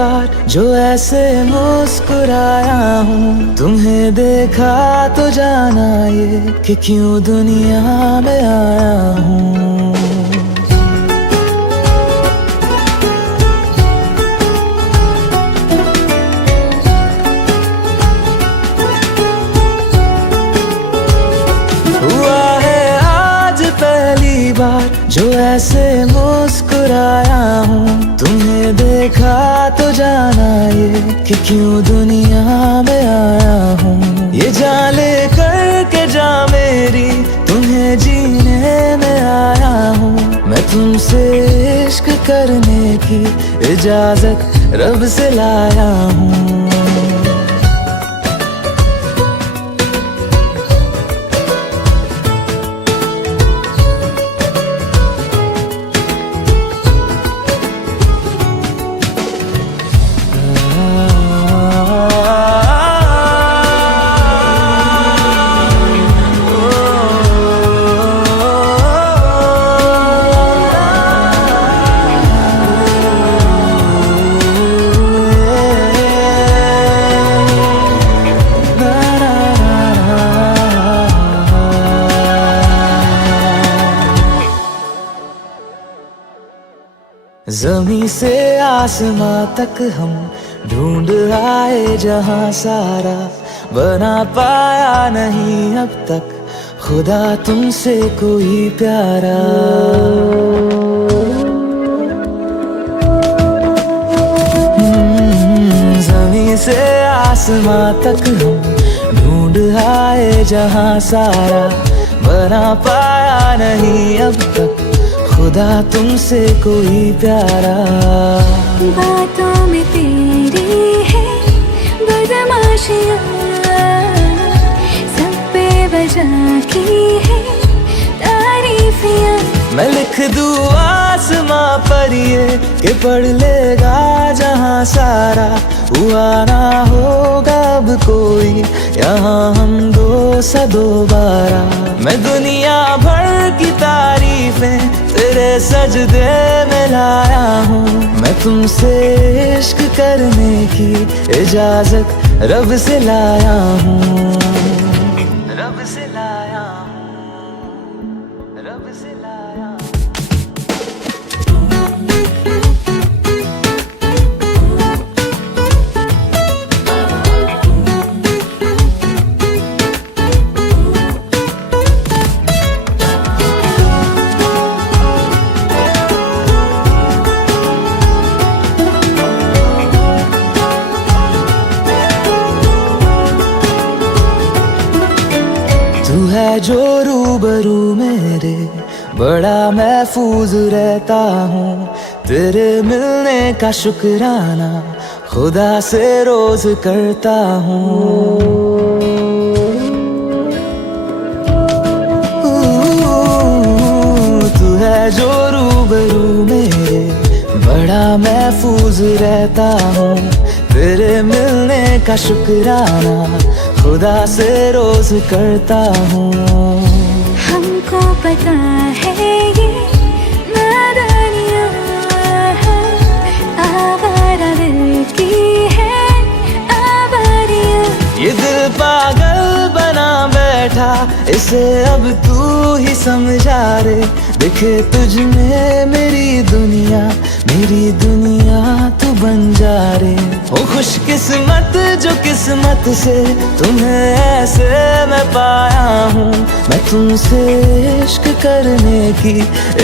बार जो ऐसे मुस्कुराया हूँ, तुम्हें देखा तो जाना ये कि क्यों दुनिया में आया हूँ। हुआ है आज पहली बार जो ऐसे मुस्कुराया हूँ, तुम्हें देखा तो जाना ये कि क्यों दुनिया में आया हूँ। ये जान ले करके जा मेरी, तुम्हें जीने में आया हूँ। मैं तुमसे इश्क करने की इजाजत रब से लाया हूँ। ज़मीं से आसमां तक हम ढूंढ आए जहां सारा, बना पाया नहीं अब तक खुदा तुमसे कोई प्यारा। ज़मीं से आसमां तक हम ढूंढ आए जहां सारा, बना पाया नहीं अब तक खुदा तुमसे कोई प्यारा। बातों में तेरी है बदमाशियाँ, सब पे वजह की है तारीफियाँ। मैं लिख दूँ आसमां पर ये कि पढ़ लेगा जहां सारा, हुआ ना होगा अब कोई यहाँ हम दो सा दोबारा। मैं दुनिया भर की तारीफें तेरे सजदे में लाया हूँ। मैं तुमसे इश्क करने की इजाजत रब से लाया हूँ। रब से लाया हूँ, रब से लाया हूँ। तू है जो रूबरू मेरे, बड़ा महफूज रहता हूँ। तेरे मिलने का शुक्राना खुदा से रोज करता हूँ। तू है जो रूबरू मेरे, बड़ा महफूज रहता हूँ। तेरे मिलने का शुक्राना खुदा से रोज करता हूँ। हमको पता है ये नादानियाँ आवारा दिल की है आवारियाँ। ये दिल पागल बना बैठा, इसे अब तू ही समझा रे। दिखे तुझ में मेरी दुनिया तू बन जा रे। ओ खुशकिस्मत जो किस्मत से तुम्हें ऐसे मैं पाया हूँ। मैं तुमसे इश्क करने की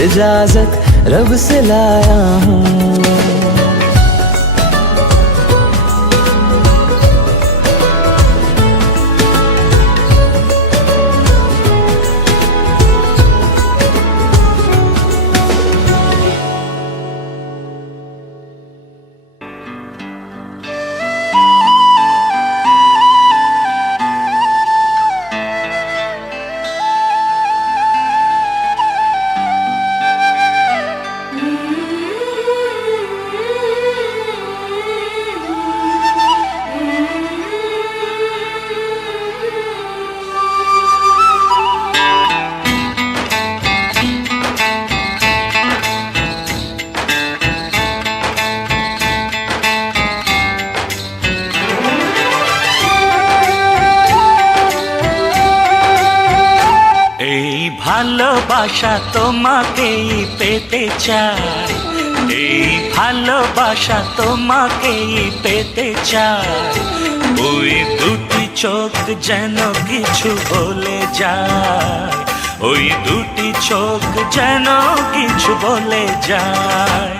इजाजत रब से लाया हूँ। ভালোবাসা তোমাকেই পেতে চাই, এই ভালোবাসা তোমাকেই পেতে চাই। ওই দুটি চোখ যেন কিছু বলে যায়, ওই দুটি চোখ যেন কিছু বলে যায়।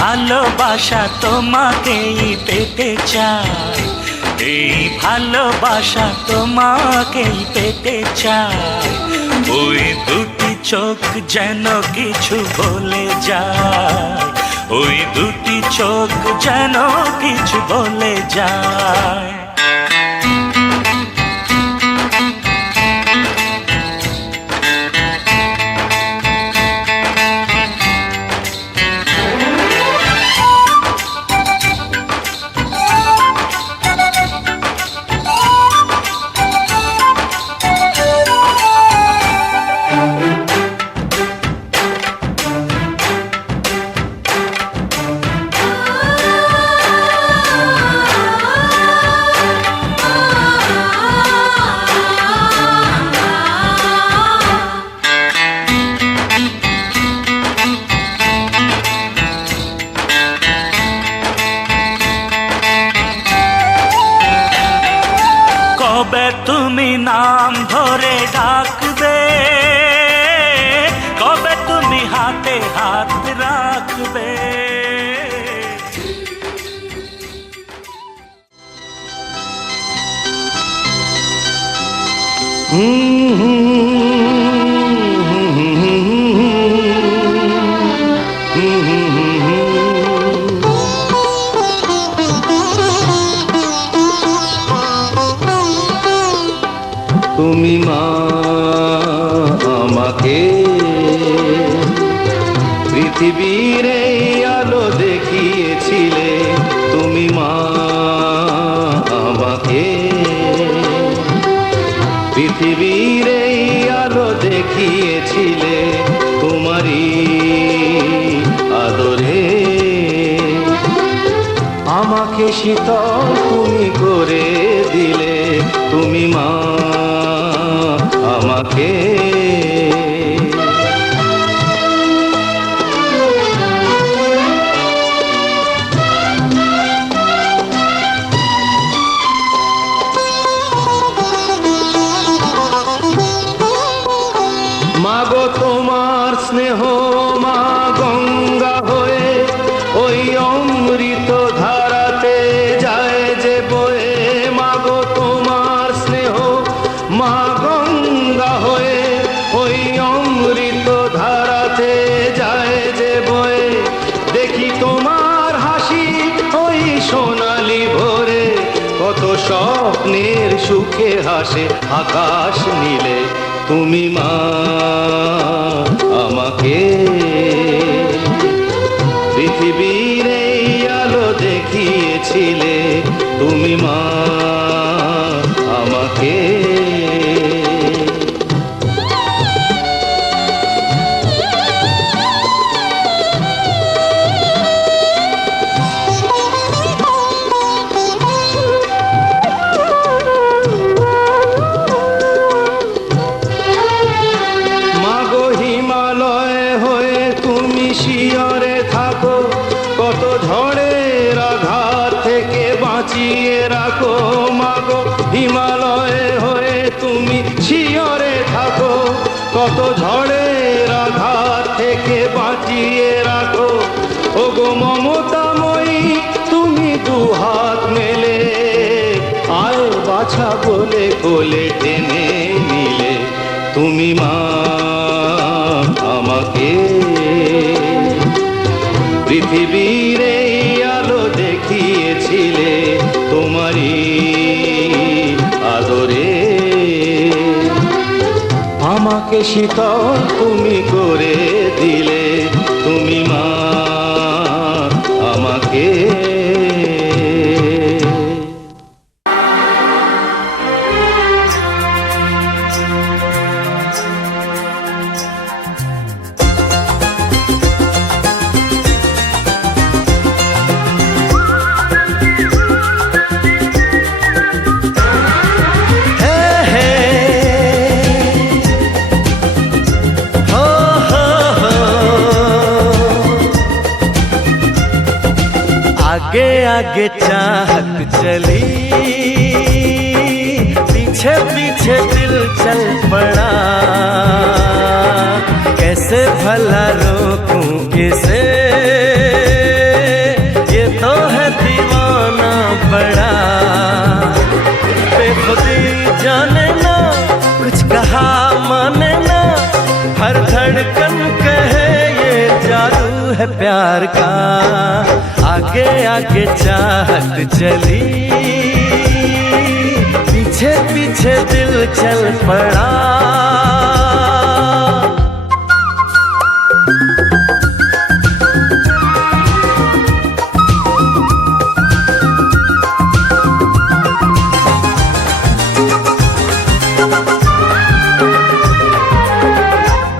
ভালোবাসা তোমাকেই পেতে চাই, এই ভালোবাসা তোমাকেই পেতে চাই। ওই দুটি চোখ যেন কিছু বলে যায়, ওই দুটি চোখ যেন কিছু বলে যায়। কবে তুমি নাম ধরে ডাকবে, কবে তুমি হাতে হাত রাখবে। তুমি মা আমাকে পৃথিবীর এই আলো দেখিয়েছিলে, তুমি মা আমাকে পৃথিবীর এই আলো দেখিয়েছিলে, তোমারই আদরে আমাকে শীতল তুমি করে দিলে, তুমি মা আমাকে। মাগো তোমার স্নেহ মা গঙ্গা হয়ে ওই অমৃত ধারাতে যায় যে বয়ে, মাগো তোমার স্নেহ মা গঙ্গা হয়ে ওই অমৃত ধারাতে যায় যে বয়ে। দেখি তোমার হাসি ওই সোনালি ভোরে, কত স্বপ্নের সুখে হাসে আকাশ নীলে, তুমি মা আমাকে পৃথিবীর এই আলো দেখিয়েছিলে, তুমি মা আমাকে। শিয়রে থাকো, কত ঝড়ের আঘাত থেকে বাঁচিয়ে রাখো, মাগো হিমালয়ে হয়ে তুমি শিয়রে থাকো, কত ঝড়ের আঘাত থেকে বাঁচিয়ে রাখো। ওগো মমতাময়ী তুমি দুহাত মেলে আয় বাছা বলে কোলে টেনে নিলে, তুমি মা আমাকে পৃথিবীর এই আলো দেখিয়েছিলে, তোমারই আদরে আমাকে শীতল তুমি করে দিলে, তুমি মা আমাকে। आगे आगे चाहत चली, पीछे पीछे दिल चल पड़ा। कैसे भला रोकूं इसे, ये तो है दीवाना बड़ा। बेखुदी जाने ना, कुछ कहा माने ना, हर धड़कन कहे ये जादू है प्यार का। आगे आगे चाहत चली, पीछे पीछे दिल चल पड़ा।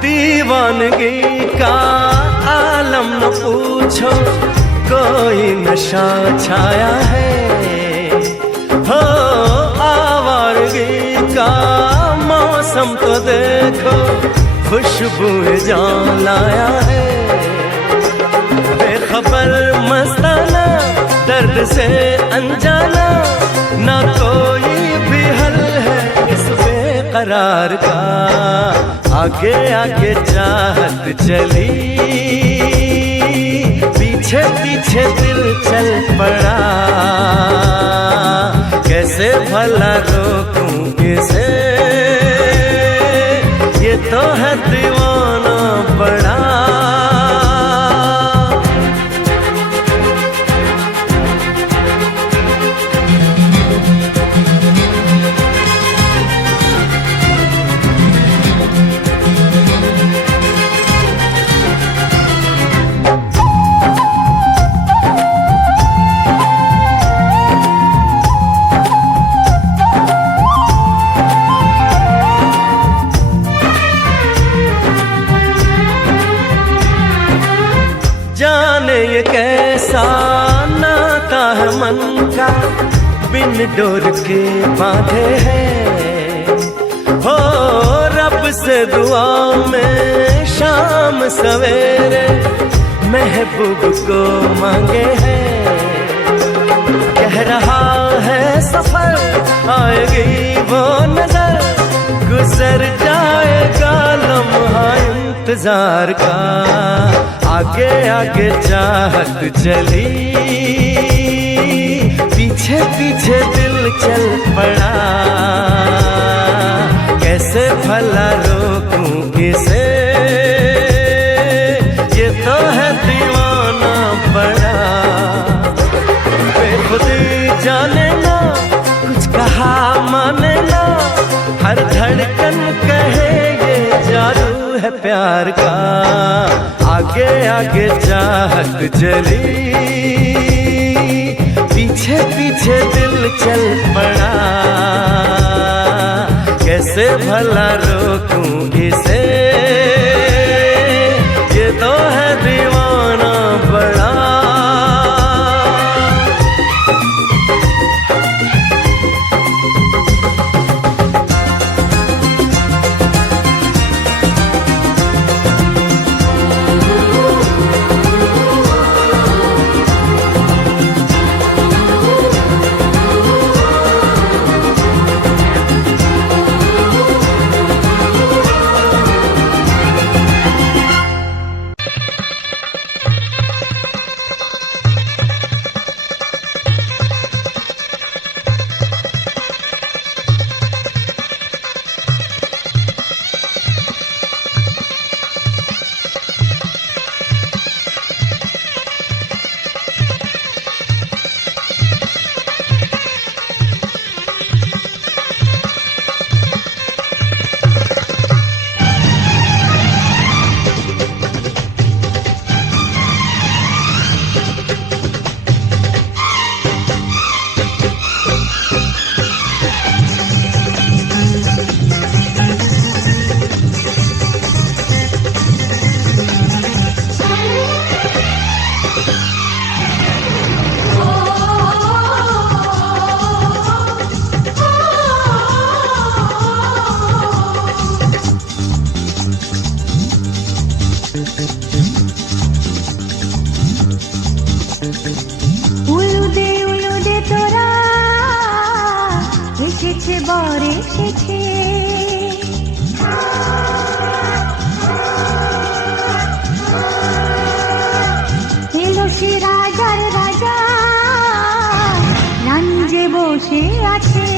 दीवानगी का आलम न पूछो, कोई नशा छाया है। हो आवारगी का मौसम तो देखो, खुशबू जान लाया है। बेखबर मस्ताना, दर्द से अनजाना, ना कोई भी हल है इस बेकरार का। आगे आगे चाहत चली, पीछे पीछे दिल चल पड़ा। कैसे भला रोकूं इसे, ये तो है दीवाना बड़ा। जाने ये कैसा नाता है मन का, बिन डोर के बांधे हैं। हो रब से दुआ में शाम सवेरे, महबूब को मांगे हैं। कह रहा है सफर, आएगी वो नजर, गुजर जाएगा लम्हा इंतजार का। आगे आगे चाहत चली, पीछे पीछे दिल चल पड़ा। कैसे भला रोकूं इसे, ये तो है दीवाना बड़ा। बेखुदी जाने ना, कुछ कहा माने ना, हर धड़कन कहे ये जादू है प्यार का। आगे आगे चाहत चली, पीछे पीछे दिल चल पड़ा। कैसे भला रोकूं इसे, ये तो है दीवाना बड़ा। এসেছে বর এসেছে এলো সে রাজার রাজা রানী যে বসে আছে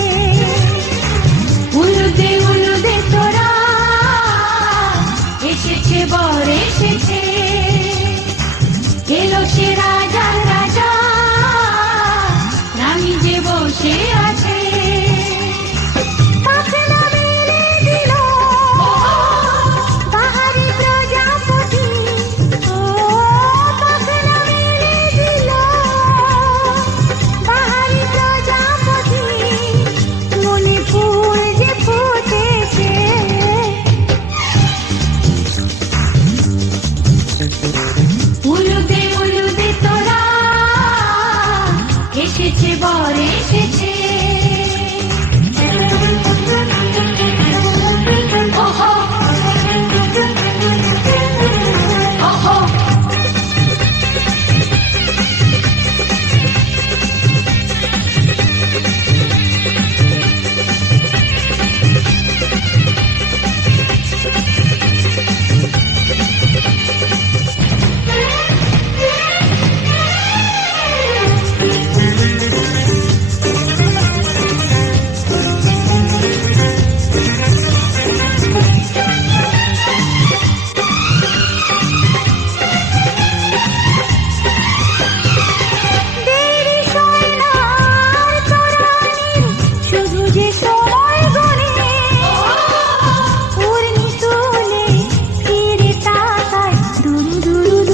উলুদে তোরা এসেছে বর এসেছে এলো সে রাজার রাজা রানী যে বসে আছে পাখনা মেলে দিল বাহারি প্রজাপতি ও পাখনা মেলে দিল বাহারি প্রজাপতি মনে ফুল যে ফুটেছে উলুদে তোরা এসেছে বর এসেছে ওহো ওহো দেরি সয় না আর তরানির শুধু যে সময় গড়ে উর্মি তুলে ফিরে তাকায় দুরু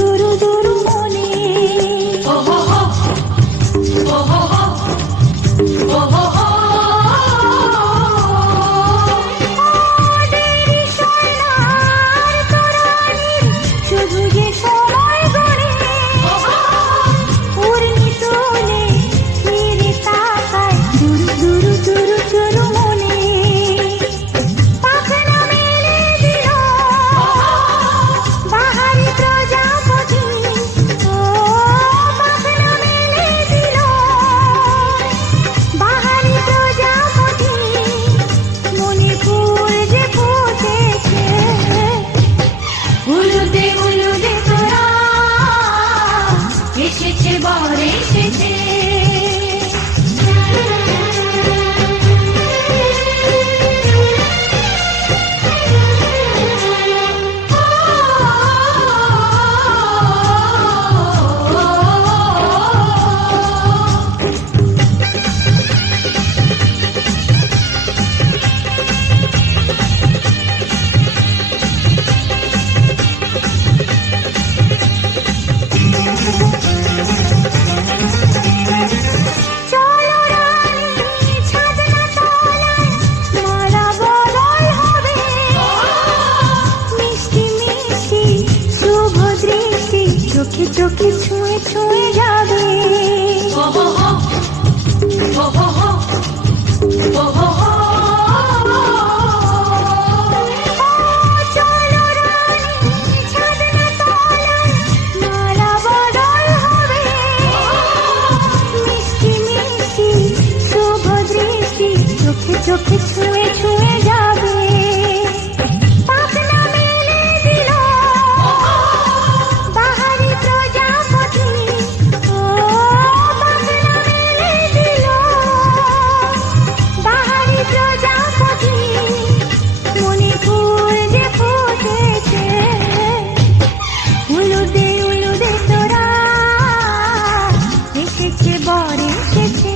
মনে ওহো ওহো ওহো দেরি সয় না আর তরানির শুধু যে সময় গড়ে উর্মি তুলে ফিরে তাকায় দুরু মনে পাখনা মেলে দিল বাহারি প্রজাপতি ও পাখনা মেলে দিল বাহারি প্রজাপতি মনে ফুল যে ফুটেছে উলুদে তোরা এসেছে বর এসেছে চলো রানী ছাদনা তলায় মালা বদল হবে মিষ্টি মিষ্টি শুভ দৃষ্টি চোখে চোখে ছুঁয়ে ছুঁয়ে যাবে চলো রানী ছাদনা তলায় মালা বদল হবে মিষ্টি মিষ্টি শুভ দৃষ্টি চোখে চোখে ছুঁয়ে ছুঁয়ে যাবে পাখনা মেলে দিল বাহারি প্রজাপতি ও পাখনা মেলে দিল বাহারি প্রজাপতি মনে ফুল যে ফুটেছে উলুদে তোরা এসেছে বর এসেছে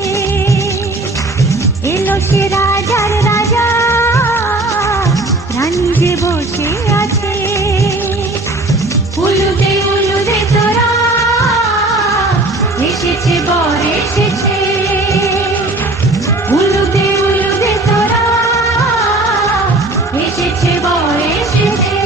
এলো সে রাজার রাজা রানী যে বসে আছে উলুদে তোরা এসেছে বর এসেছে উলুদে তোরা এসেছে বর এসেছে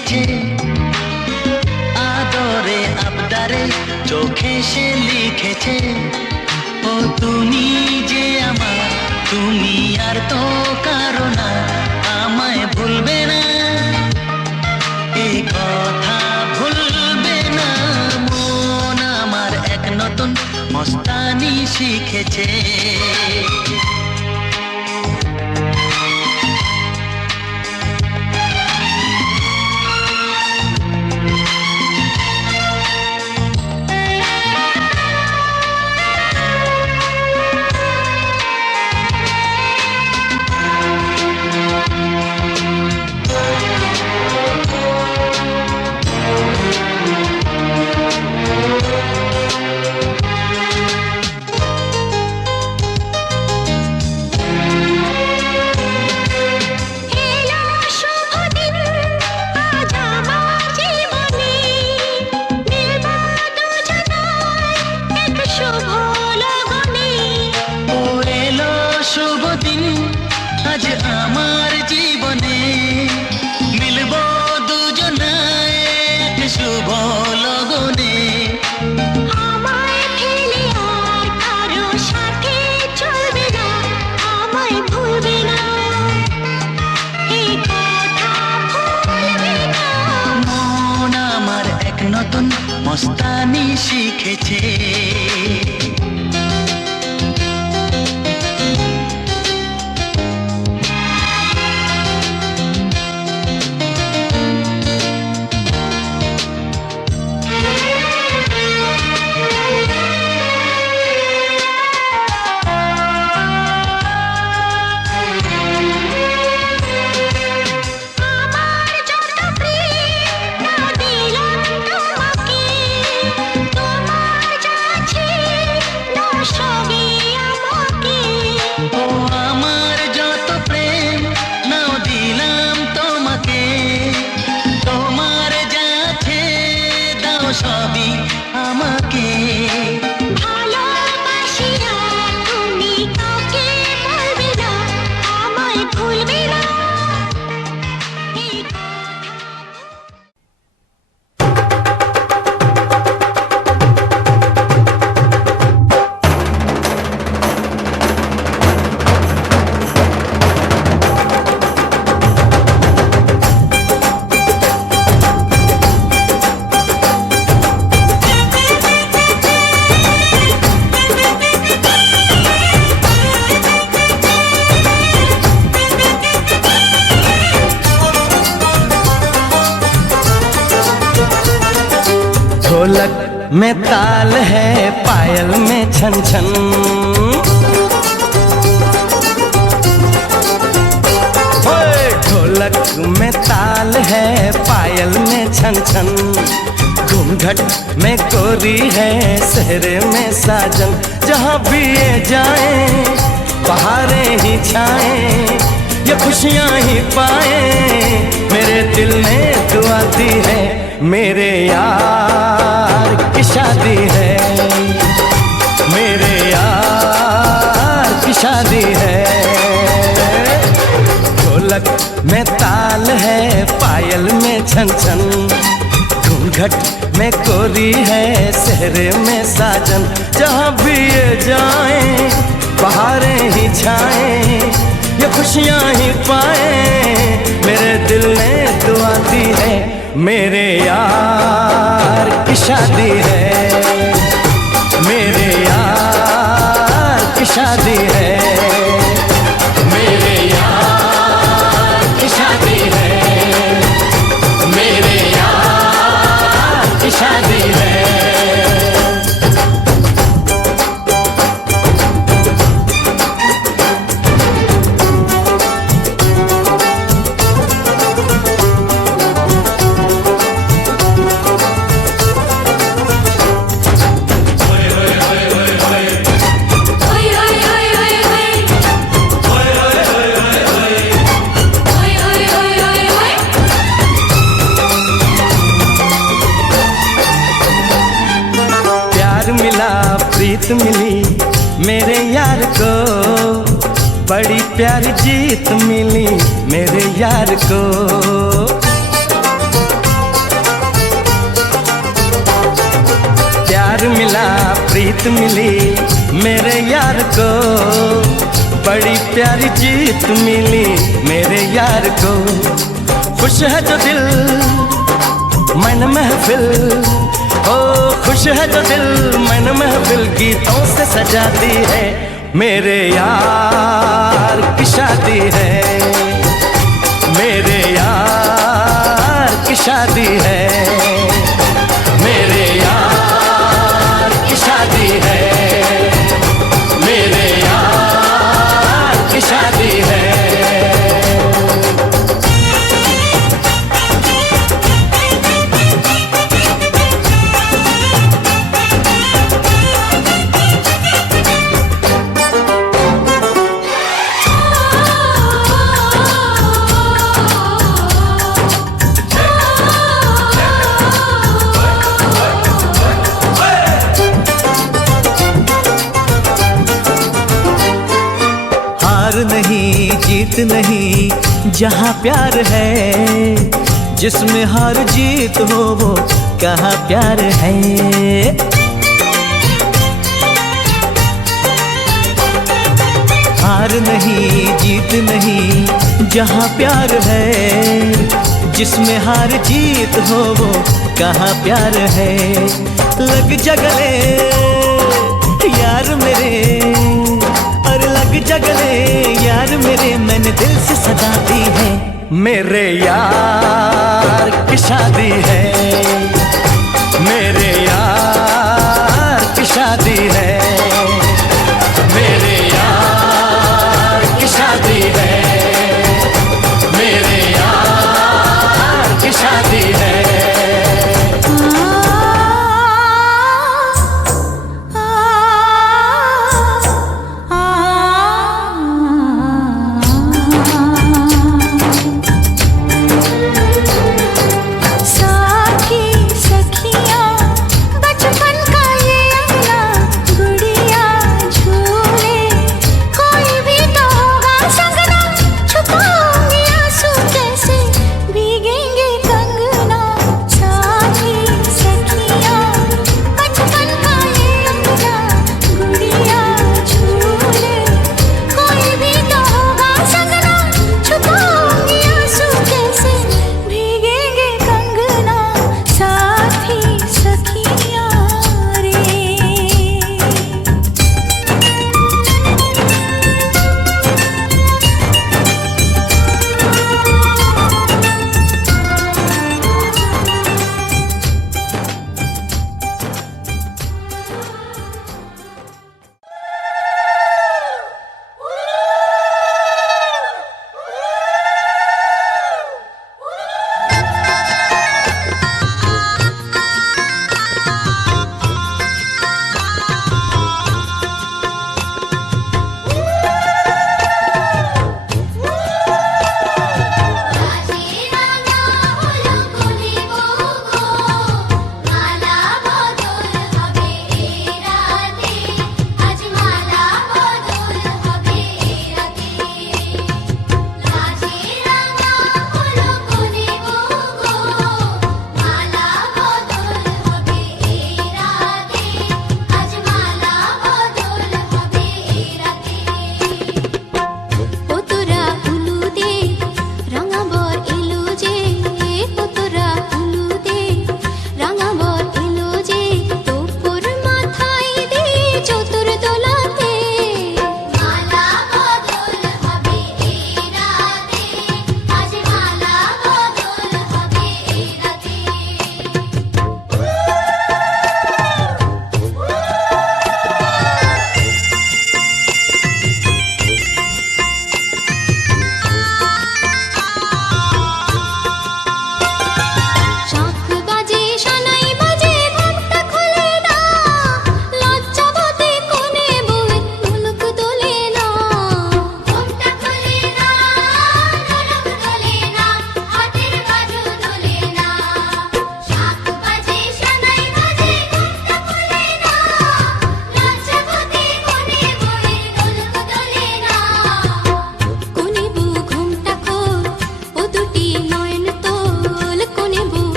লিখেছে আদরে আবদারে চোখে সে লিখেছে ও তুমি যে আমার তুমি আর তো কারো না আমায় ভুলবে না এই কথা ভুলবে না মন আমার এক নতুন মস্তানি শিখেছে মস্তানি শিখেছে সবই আমাকে ভালোবাসি না তুমি কাউকে বলবে না আমায় ভুলবে না ढोलक में ताल है पायल में छन छन ढोलक में ताल है पायल में छन छन घूंघट में कोरी है सहरे में साजन जहाँ भी ये जाए बहारें ही छाए ये खुशियाँ ही पाए मेरे दिल ने दुआ दी है मेरे यार की शादी है मेरे यार की शादी है ढोलक में ताल है पायल में छन छन घूंघट में कोरी है सहरे में साजन जहाँ भी ये जाए बहारें ही छाए ये खुशियाँ ही पाए मेरे दिल ने दुआ दी है मेरे यार की शादी है मेरे यार की शादी है मेरे यार की शादी है मेरे यार की शादी है प्रीत मिली मेरे यार को बड़ी प्यारी जीत मिली मेरे यार को प्यार मिला प्रीत मिली मेरे यार को, बड़ी प्यारी जीत मिली मेरे यार को। खुश है जो दिल मन महफिल, ओ खुश है जो दिल मन महफिल गीतों से सजाती है, मेरे यार की शादी है, मेरे यार की शादी है, मेरे यार की शादी है, मेरे यार की शादी है। नहीं जीत नहीं जहाँ प्यार है, जिसमें हार जीत हो वो कहाँ प्यार है। हार नहीं जीत नहीं जहाँ प्यार है, जिसमें हार जीत हो वो कहाँ प्यार है। लग जा गले यार मेरे, और लग जा गले यार मेरे, मैंने दिल से सजा दी है, मेरे यार की शादी है, मेरे यार की शादी है, मेरे यार की शादी है, मेरे यार की शादी है। साथी सखियाँ बचपन का ये अंगना,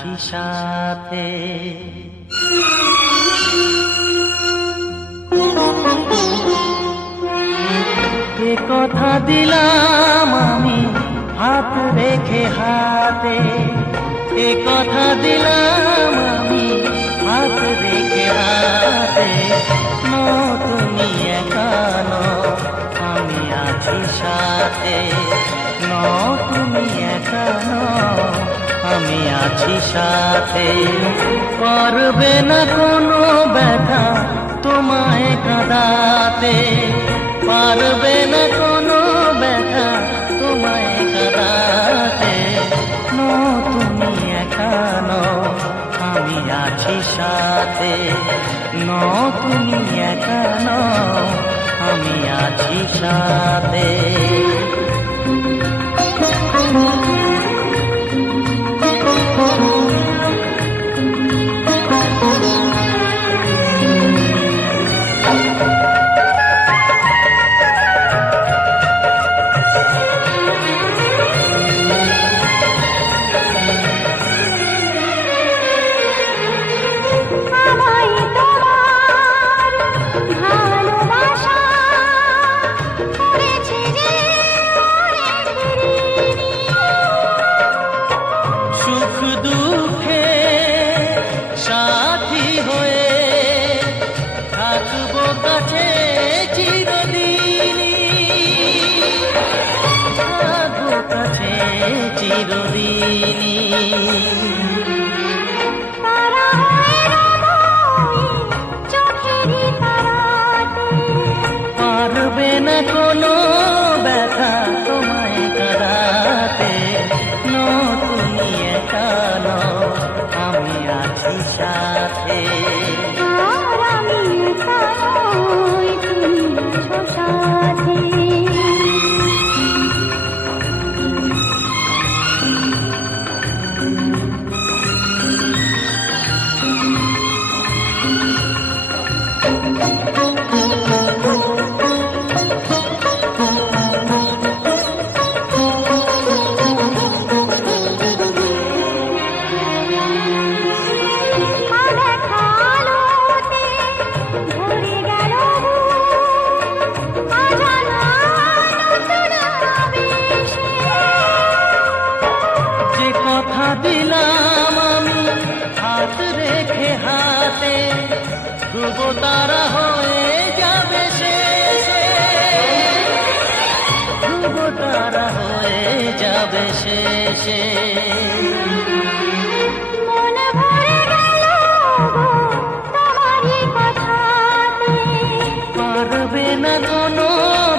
আছি সাথে। এ কথা দিলাম আমি হাত রেখে হাতে, এ কথা দিলাম আমি হাত রেখে হাতে। তুমি একা নও, আমি আছি সাথে। তুমি একা নও, আমি আছি সাথে। করবে না কোনো ব্যথা তোমায় কাঁদাতে, পারবে না কোনো ব্যথা তোমায় কাঁদাতে। তুমি একা নও, আমি আছি সাথে। তুমি একা নও, আমি আছি সাথে। পারবে না কোনো ব্যথা তোমায় কাঁদাতে। তুমি একা নও, আমি আছি সাথে। আমি একা নই, তুমি আছো সাথে। দিলাম আমি হাত রেখে হাতে, ধ্রুব তারা হয়ে যাবে শেষে, ধ্রুব তারা হয়ে যাবে শেষে। মনে ভরে গেল তোমারই কথাতে, পারবে না কোনো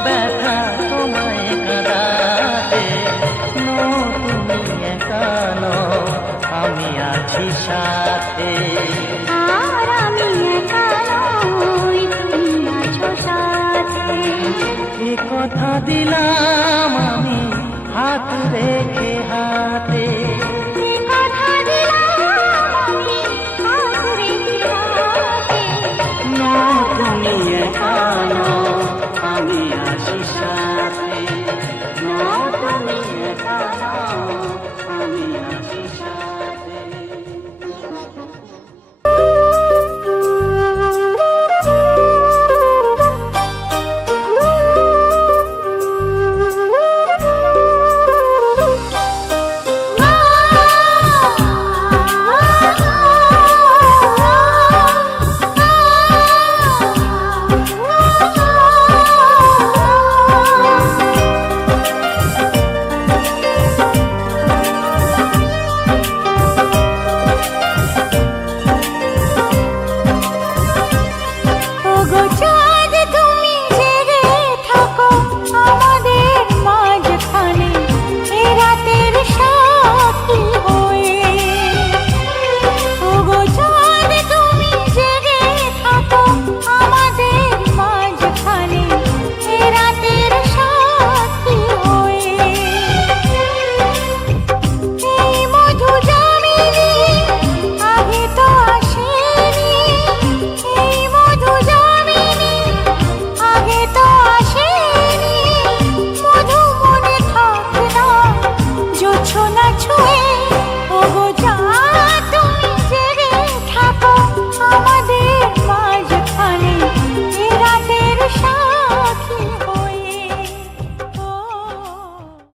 ব্যথা তোমায় কাঁদাতে। তুমি একা নও, আমি আছি সাথে। আর আমি একা নই, তুমি আছো সাথে। এ কথা দিলাম আমি হাত রেখে হাতে।